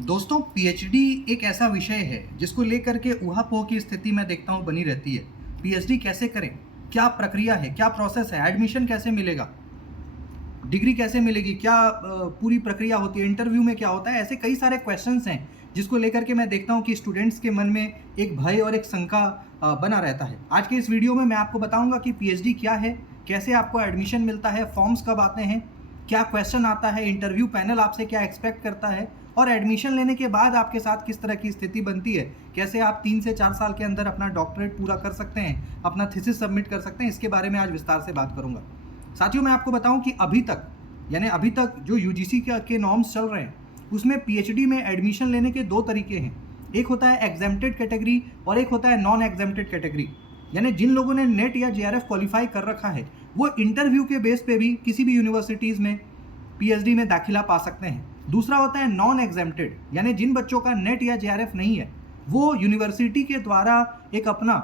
दोस्तों, पीएचडी एक ऐसा विषय है जिसको लेकर के ऊहापोह की स्थिति मैं देखता हूँ बनी रहती है। पीएचडी कैसे करें? क्या प्रक्रिया है? क्या प्रोसेस है? एडमिशन कैसे मिलेगा? डिग्री कैसे मिलेगी? क्या पूरी प्रक्रिया होती है? इंटरव्यू में क्या होता है? ऐसे कई सारे क्वेश्चंस हैं जिसको लेकर के मैं देखता हूँ कि स्टूडेंट्स के मन में एक भय और एक शंका बना रहता है। आज के इस वीडियो में मैं आपको बताऊंगा कि पीएचडी क्या है, कैसे आपको एडमिशन मिलता है, फॉर्म्स कब आते हैं, क्या क्वेश्चन आता है, इंटरव्यू पैनल आपसे क्या एक्सपेक्ट करता है और एडमिशन लेने के बाद आपके साथ किस तरह की स्थिति बनती है, कैसे आप 3 से 4 साल के अंदर अपना डॉक्टरेट पूरा कर सकते हैं, अपना थीसिस सबमिट कर सकते हैं। इसके बारे में आज विस्तार से बात करूंगा। साथियों, मैं आपको बताऊं कि अभी तक जो यूजीसी के नॉर्म्स चल रहे हैं उसमें पीएचडी में एडमिशन लेने के 2 तरीके हैं। एक होता है एग्जेम्प्टेड कैटेगरी और एक होता है नॉन एग्जेम्प्टेड कैटेगरी। यानी जिन लोगों ने नेट या जेआरएफ क्वालिफाई कर रखा है वो इंटरव्यू के बेस पे भी किसी भी यूनिवर्सिटीज़ में पीएचडी में दाखिला पा सकते हैं। दूसरा होता है नॉन एग्जेम्प्टेड, यानी जिन बच्चों का नेट या जेआरएफ नहीं है वो यूनिवर्सिटी के द्वारा एक अपना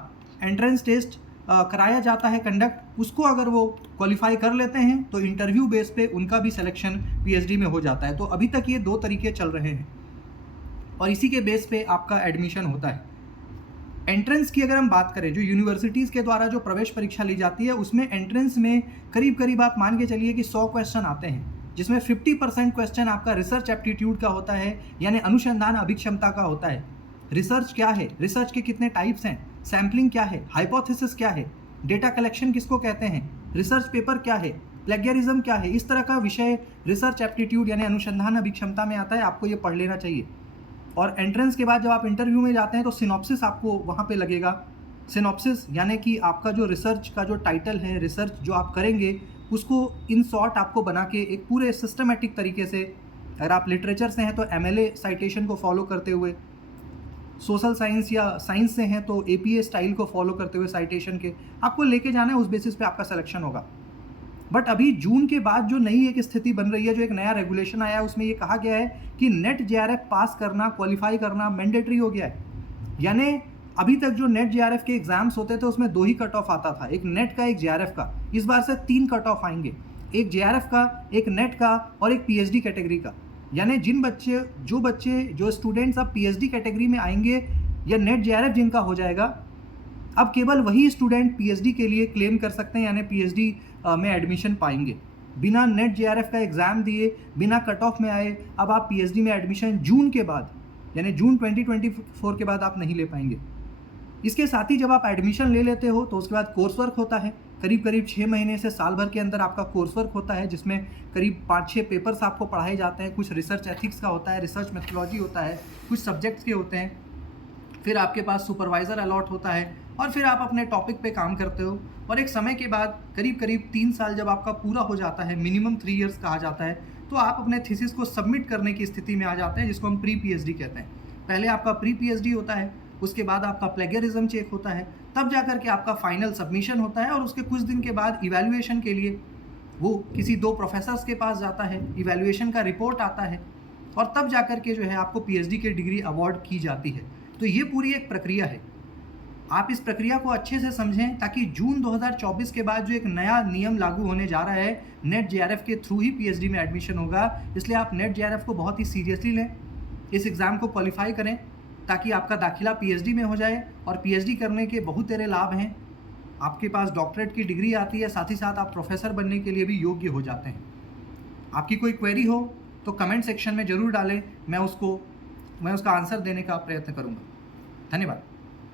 एंट्रेंस टेस्ट कराया जाता है कंडक्ट, उसको अगर वो क्वालिफाई कर लेते हैं तो इंटरव्यू बेस पे उनका भी सिलेक्शन पीएचडी में हो जाता है। तो अभी तक ये 2 तरीके चल रहे हैं और इसी के बेस पे आपका एडमिशन होता है। एंट्रेंस की अगर हम बात करें, जो यूनिवर्सिटीज़ के द्वारा जो प्रवेश परीक्षा ली जाती है उसमें एंट्रेंस में करीब आप मान के चलिए कि 100 क्वेश्चन आते हैं, जिसमें 50% क्वेश्चन आपका रिसर्च एप्टीट्यूड का होता है, यानी अनुसंधान अभिक्षमता का होता है। रिसर्च क्या है, रिसर्च के कितने टाइप्स हैं, सैम्पलिंग क्या है, हाइपोथेसिस क्या है, डेटा कलेक्शन किसको कहते हैं, रिसर्च पेपर क्या है, प्लेगियरिज्म क्या है, इस तरह का विषय रिसर्च एप्टीट्यूड यानी अनुसंधान अभिक्षमता में आता है। आपको ये पढ़ लेना चाहिए। और एंट्रेंस के बाद जब आप इंटरव्यू में जाते हैं तो सिनॉप्सिस आपको वहाँ पे लगेगा। सिनॉप्सिस यानी कि आपका जो रिसर्च का जो टाइटल है, रिसर्च जो आप करेंगे उसको इन शॉर्ट आपको बना के एक पूरे सिस्टमेटिक तरीके से, अगर आप लिटरेचर से हैं तो एमएलए साइटेशन को फॉलो करते हुए, सोशल साइंस या साइंस से हैं तो एपीए स्टाइल को फॉलो करते हुए साइटेशन के आपको लेके जाना है। उस बेसिस पे आपका सिलेक्शन होगा। बट अभी जून के बाद जो नई एक स्थिति बन रही है, जो एक नया रेगुलेशन आया है, उसमें ये कहा गया है कि नेट जेआरएफ पास करना, क्वालिफाई करना मैंडेटरी हो गया है। यानी अभी तक जो नेट जेआरएफ के एग्जाम्स होते थे उसमें 2 ही कट ऑफ आता था, एक नेट का एक जेआरएफ का। इस बार से 3 कट ऑफ आएंगे, एक जेआरएफ का, एक नेट का और एक पीएचडी कैटेगरी का। यानी जो स्टूडेंट्स अब पीएचडी कैटेगरी में आएंगे या नेट जेआरएफ जिनका हो जाएगा, अब केवल वही स्टूडेंट पीएचडी के लिए क्लेम कर सकते हैं, यानी पीएचडी में एडमिशन पाएंगे। बिना नेट जेआरएफ का एग्ज़ाम दिए, बिना कट ऑफ में आए, अब आप पीएचडी में एडमिशन जून के बाद यानी जून 2024 के बाद आप नहीं ले पाएंगे। इसके साथ ही जब आप एडमिशन ले लेते हो तो उसके बाद कोर्स वर्क होता है। करीब 6 महीने से साल भर के अंदर आपका कोर्स वर्क होता है, जिसमें करीब 5-6 पेपर्स आपको पढ़ाए जाते हैं। कुछ रिसर्च एथिक्स का होता है, रिसर्च मेथोलॉजी होता है, कुछ सब्जेक्ट्स के होते हैं। फिर आपके पास सुपरवाइज़र अलॉट होता है और फिर आप अपने टॉपिक पे काम करते हो। और एक समय के बाद करीब 3 साल जब आपका पूरा हो जाता है, मिनिमम 3 इयर्स कहा जाता है, तो आप अपने थीसिस को सबमिट करने की स्थिति में आ जाते हैं, जिसको हम प्री पीएचडी कहते हैं। पहले आपका प्री पीएचडी होता है, उसके बाद आपका प्लेगियरिज्म चेक होता है, तब जाकर के आपका फाइनल सबमिशन होता है और उसके कुछ दिन के बाद इवैल्यूएशन के लिए वो किसी 2 प्रोफेसर्स के पास जाता है, इवैल्यूएशन का रिपोर्ट आता है और तब जाकर के जो है आपको पीएचडी की डिग्री अवार्ड की जाती है। तो ये पूरी एक प्रक्रिया है। आप इस प्रक्रिया को अच्छे से समझें ताकि जून 2024 के बाद जो एक नया नियम लागू होने जा रहा है, नेट जेआरएफ के थ्रू ही पीएचडी में एडमिशन होगा, इसलिए आप नेट जेआरएफ को बहुत ही सीरियसली लें, इस एग्ज़ाम को क्वालिफाई करें ताकि आपका दाखिला पीएचडी में हो जाए। और पीएचडी करने के बहुत तेरे लाभ हैं। आपके पास डॉक्टरेट की डिग्री आती है, साथ ही साथ आप प्रोफेसर बनने के लिए भी योग्य हो जाते हैं। आपकी कोई क्वेरी हो तो कमेंट सेक्शन में ज़रूर डालें, मैं उसका आंसर देने का प्रयत्न करूँगा। धन्यवाद।